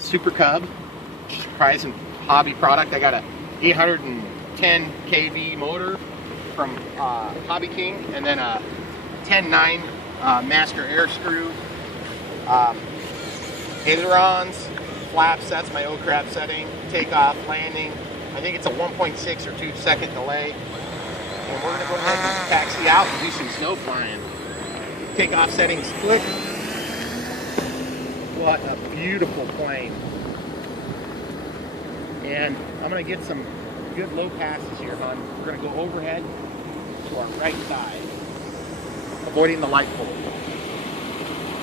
the Super Cub, which is a prize and hobby product. I got a 810 kV motor from Hobby King, and then a 10.9 master air screw, ailerons, flaps. That's my O-crab setting. Takeoff, landing. I think it's a 1.6 or 2 second delay. And we're gonna go ahead and taxi out and do some snow flying. Takeoff settings click. What a beautiful plane. And I'm gonna get some good low passes here, hon. We're gonna go overhead to our right side, avoiding the light pole.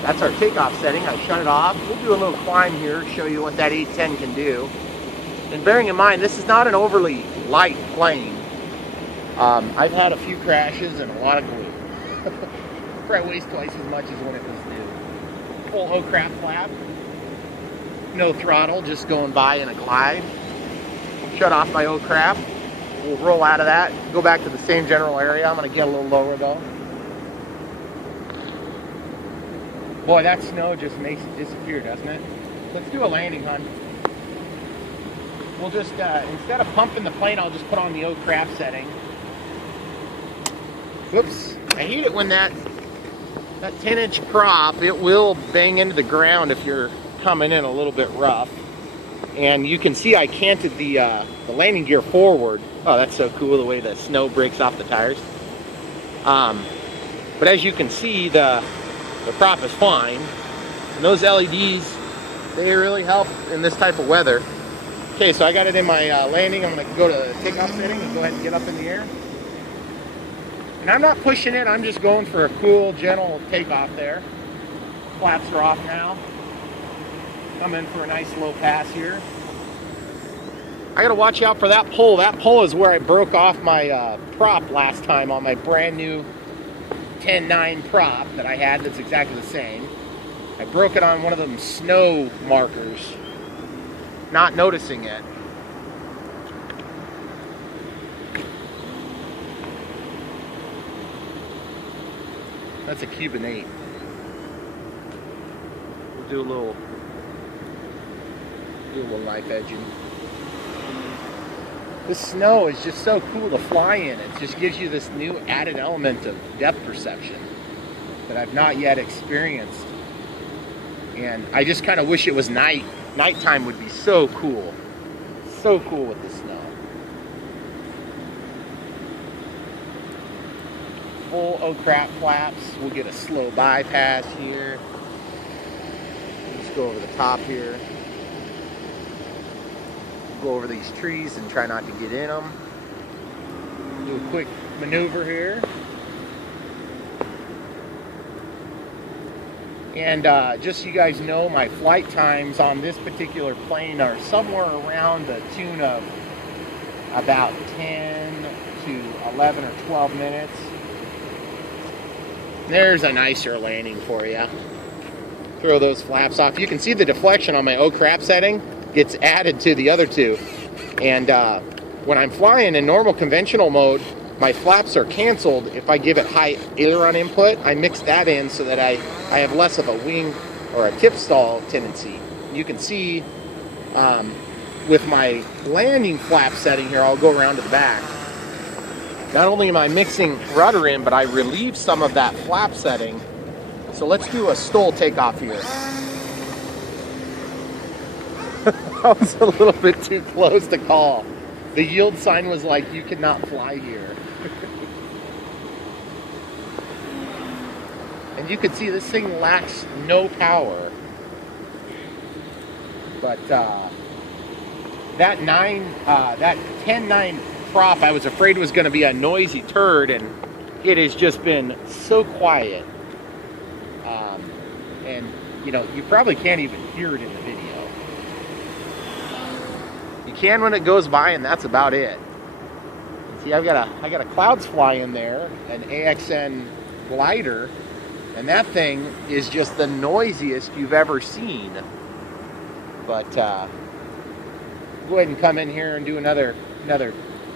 That's our takeoff setting. I shut it off. We'll do a little climb here, show you what that 810 can do. And bearing in mind, this is not an overly light plane. I've had a few crashes and a lot of glue. Probably weighs twice as much as when it was new. Full O-crab flap. No throttle, just going by in a glide. Shut off my O-crab. We'll roll out of that, go back to the same general area. I'm gonna get a little lower though. Boy, that snow just makes it disappear, doesn't it? Let's do a landing, hon. We'll just, instead of pumping the plane, I'll just put on the O-crab setting. Whoops. I hate it when that 10-inch prop, it will bang into the ground if you're coming in a little bit rough. And you can see I canted the landing gear forward. Oh, that's so cool, the way the snow breaks off the tires. But as you can see, the prop is fine. And those LEDs, they really help in this type of weather. Okay, so I got it in my landing. I'm gonna go to takeoff setting and go ahead and get up in the air. And I'm not pushing it, I'm just going for a cool, gentle takeoff there. Flaps are off now. I'm in for a nice low pass here. I gotta watch out for that pole. That pole is where I broke off my prop last time on my brand new 10.9 prop that I had that's exactly the same. I broke it on one of them snow markers, not noticing it. That's a Cuban 8. We'll do a little knife edging. This snow is just so cool to fly in. It just gives you this new added element of depth perception that I've not yet experienced. And I just kind of wish it was night. Nighttime would be so cool. So cool with the snow. Full O-crab flaps. We'll get a slow bypass here. Just go over the top here. Go over these trees and try not to get in them. Do a quick maneuver here. And just so you guys know, my flight times on this particular plane are somewhere around the tune of about 10 to 11 or 12 minutes. There's a nicer landing for you. Throw those flaps off. You can see the deflection on my O-crab setting gets added to the other two. And when I'm flying in normal conventional mode, my flaps are canceled. If I give it high aileron input, I mix that in so that I have less of a wing or a tip stall tendency. You can see with my landing flap setting here, I'll go around to the back. Not only am I mixing rudder in, but I relieve some of that flap setting. So let's do a stall takeoff here. That was a little bit too close to call. The yield sign was like, you cannot fly here. And you can see this thing lacks no power. But that 10.9 prop, I was afraid was going to be a noisy turd, and it has just been so quiet. And you know, you probably can't even hear it in the video. You can when it goes by, and that's about it. See, I got a Clouds Fly in there, an AXN glider, and that thing is just the noisiest you've ever seen. But go ahead and come in here and do another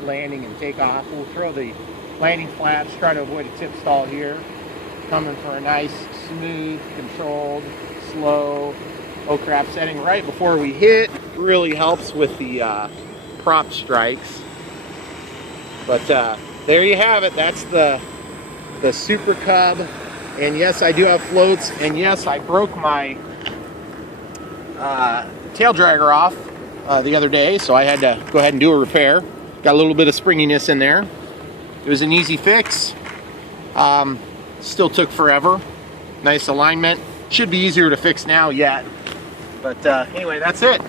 landing and take off. We'll throw the landing flaps, try to avoid a tip stall here. Coming for a nice, smooth, controlled, slow oh crap setting right before we hit really helps with the prop strikes. But there you have it. That's the Super Cub. And yes, I do have floats. And yes, I broke my tail dragger off the other day, so I had to go ahead and do a repair. Got a little bit of springiness in there. It was an easy fix. Still took forever. Nice alignment. Should be easier to fix now yet. But anyway, that's it.